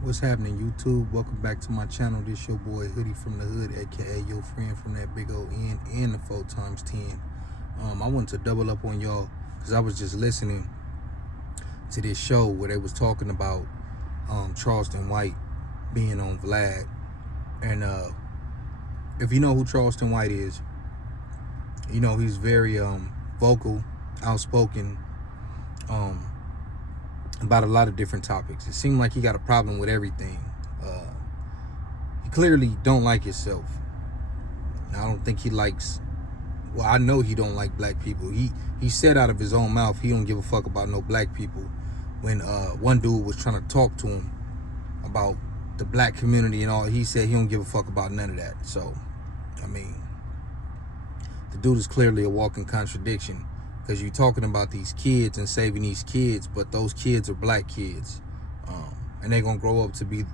What's happening, YouTube? Welcome back to my channel. This your boy Hoodie from the Hood, aka your friend from that big old N and the 4 times 10. I wanted to double up on y'all because I was just listening to this show where they was talking about Charleston White being on Vlad. And if you know who Charleston White is, you know he's very vocal, outspoken, about a lot of different topics. It seemed like he got a problem with everything. He clearly don't like himself. I don't think he likes, well, I know he don't like black people. He said out of his own mouth he don't give a fuck about no black people when one dude was trying to talk to him about the black community and all. He said he don't give a fuck about none of that. So, I mean, the dude is clearly a walking contradiction. Because you're talking about these kids and saving these kids, but those kids are black kids. And they're going to grow up to be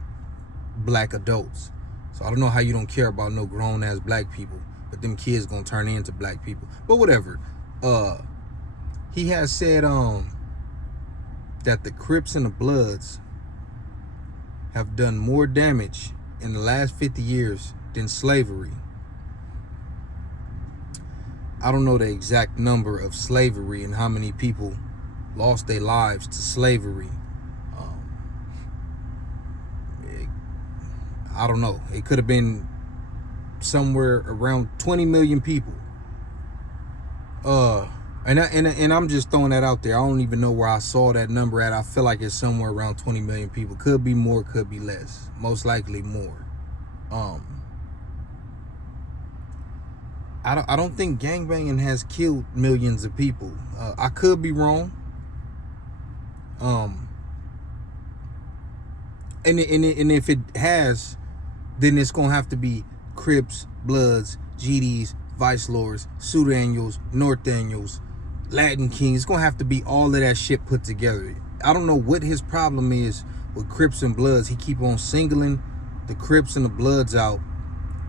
black adults. So I don't know how you don't care about no grown-ass black people, but them kids going to turn into black people. But whatever. He has said that the Crips and the Bloods have done more damage in the last 50 years than slavery. I don't know the exact number of slavery and how many people lost their lives to slavery. I don't know. It could have been somewhere around 20 million people. And I'm just throwing that out there. I don't even know where I saw that number at. I feel like it's somewhere around 20 million people. Could be more, could be less. Most likely more. I don't think gangbanging has killed millions of people. I could be wrong. And if it has, then it's gonna have to be Crips, Bloods, GDs, Vice Lords, Pseudo-Daniels, North Daniels, Latin Kings. It's gonna have to be all of that shit put together. I don't know what his problem is with Crips and Bloods. He keep on singling the Crips and the Bloods out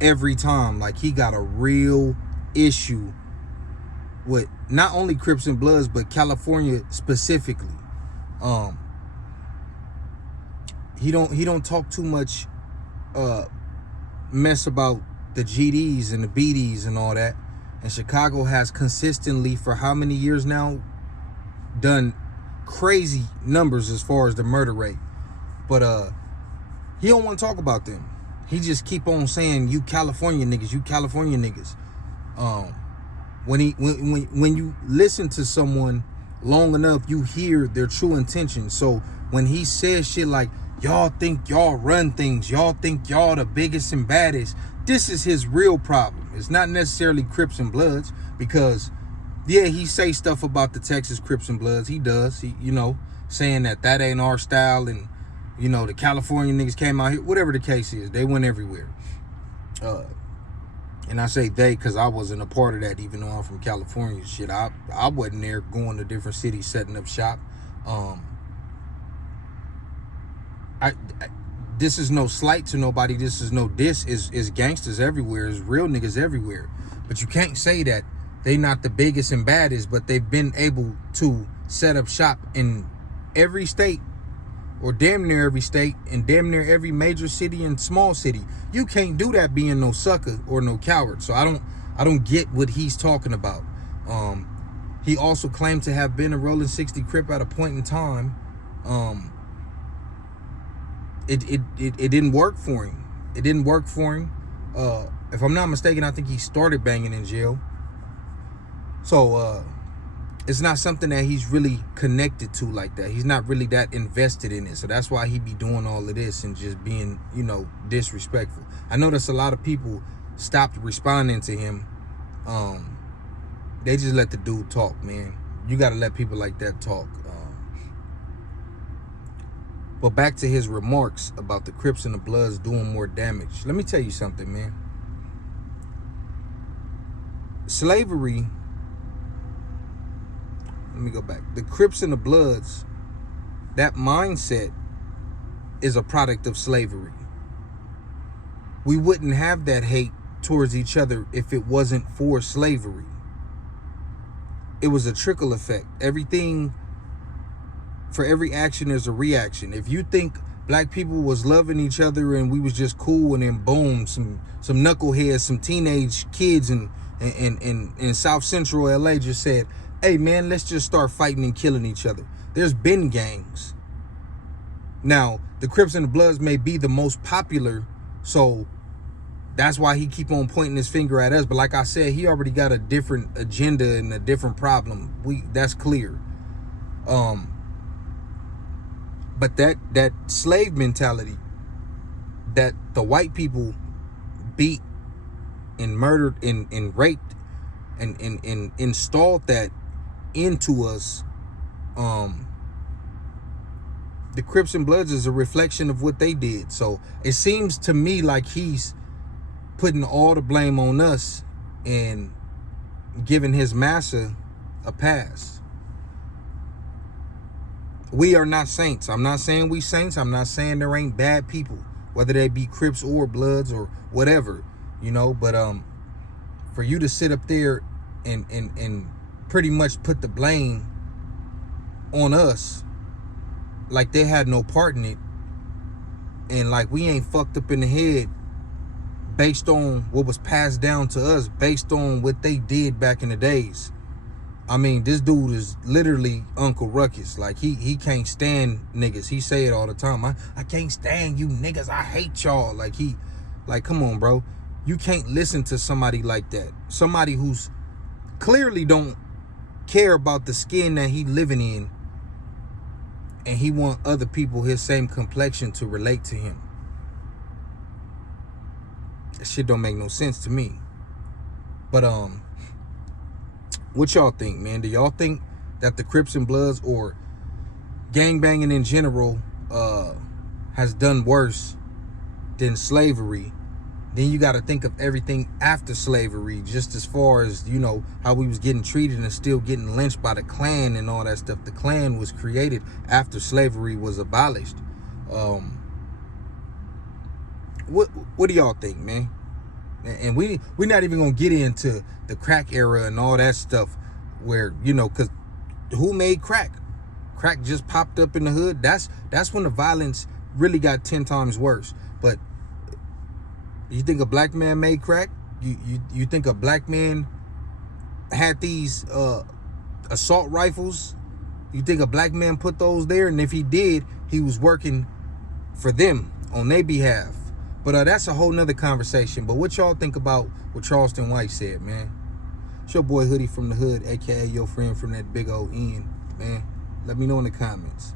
every time. Like he got a real issue with not only Crips and Bloods, but California specifically. He don't talk too much mess about the GDs and the BDs and all that. And Chicago has consistently, for how many years now, done crazy numbers as far as the murder rate. But he don't want to talk about them. He just keep on saying, you California niggas, you California niggas. When you listen to someone long enough, you hear their true intentions. So when he says shit like, y'all think y'all run things, y'all think y'all the biggest and baddest, this is his real problem. It's not necessarily Crips and Bloods, because yeah, he say stuff about the Texas Crips and Bloods. He does. He, you know, saying that ain't our style, and you know, the California niggas came out here, whatever the case is, they went everywhere. And I say they because I wasn't a part of that, even though I'm from California. Shit, I wasn't there going to different cities setting up shop. This is no slight to nobody. This is no diss. Is gangsters everywhere. Is real niggas everywhere. But you can't say that they not the biggest and baddest, but they've been able to set up shop in every state, or damn near every state, and damn near every major city and small city. You can't do that being no sucker or no coward. So I don't get what he's talking about. He also claimed to have been a Rolling 60 Crip at a point in time. It didn't work for him. It didn't work for him. If I'm not mistaken, I think he started banging in jail. So it's not something that he's really connected to like that. He's not really that invested in it. So that's why he be doing all of this and just being, you know, disrespectful. I notice a lot of people stopped responding to him. They just let the dude talk, man. You got to let people like that talk. But back to his remarks about the Crips and the Bloods doing more damage. Let me tell you something, man. Slavery, let me go back. The Crips and the Bloods, that mindset is a product of slavery. We wouldn't have that hate towards each other if it wasn't for slavery. It was a trickle effect. Everything, for every action there's a reaction. If you think black people was loving each other and we was just cool, and then boom, some knuckleheads, some teenage kids in South Central LA just said, hey man, let's just start fighting and killing each other. There's been gangs. Now, the Crips and the Bloods may be the most popular, so that's why he keep on pointing his finger at us. But like I said, he already got a different agenda and a different problem. That's clear. But that slave mentality that the white people beat and murdered and raped and installed that into us, the Crips and Bloods is a reflection of what they did. So it seems to me like he's putting all the blame on us and giving his massa a pass. We are not saints. I'm not saying we saints. I'm not saying there ain't bad people, whether they be Crips or Bloods or whatever, you know. But for you to sit up there and pretty much put the blame on us like they had no part in it, and like we ain't fucked up in the head based on what was passed down to us, based on what they did back in the days. I mean, this dude is literally Uncle Ruckus. Like, he can't stand niggas. He say it all the time. I can't stand you niggas. I hate y'all. Like, come on, bro. You can't listen to somebody like that. Somebody who's clearly don't care about the skin that he living in, and he want other people his same complexion to relate to him. That shit don't make no sense to me. But what y'all think, man? Do y'all think that the Crips and Bloods or gangbanging in general has done worse than slavery? Then you got to think of everything after slavery, just as far as, you know, how we was getting treated and still getting lynched by the Klan and all that stuff. The Klan was created after slavery was abolished. What do y'all think, man? And we're not even gonna get into the crack era and all that stuff, where, you know, because who made crack? Crack just popped up in the hood. That's when the violence really got 10 times worse. But you think a black man made crack? You think a black man had these assault rifles? You think a black man put those there? And if he did, he was working for them on their behalf. But that's a whole nother conversation. But what y'all think about what Charleston White said, man? It's your boy Hoodie from the Hood, aka your friend from that big old end, man. Let me know in the comments.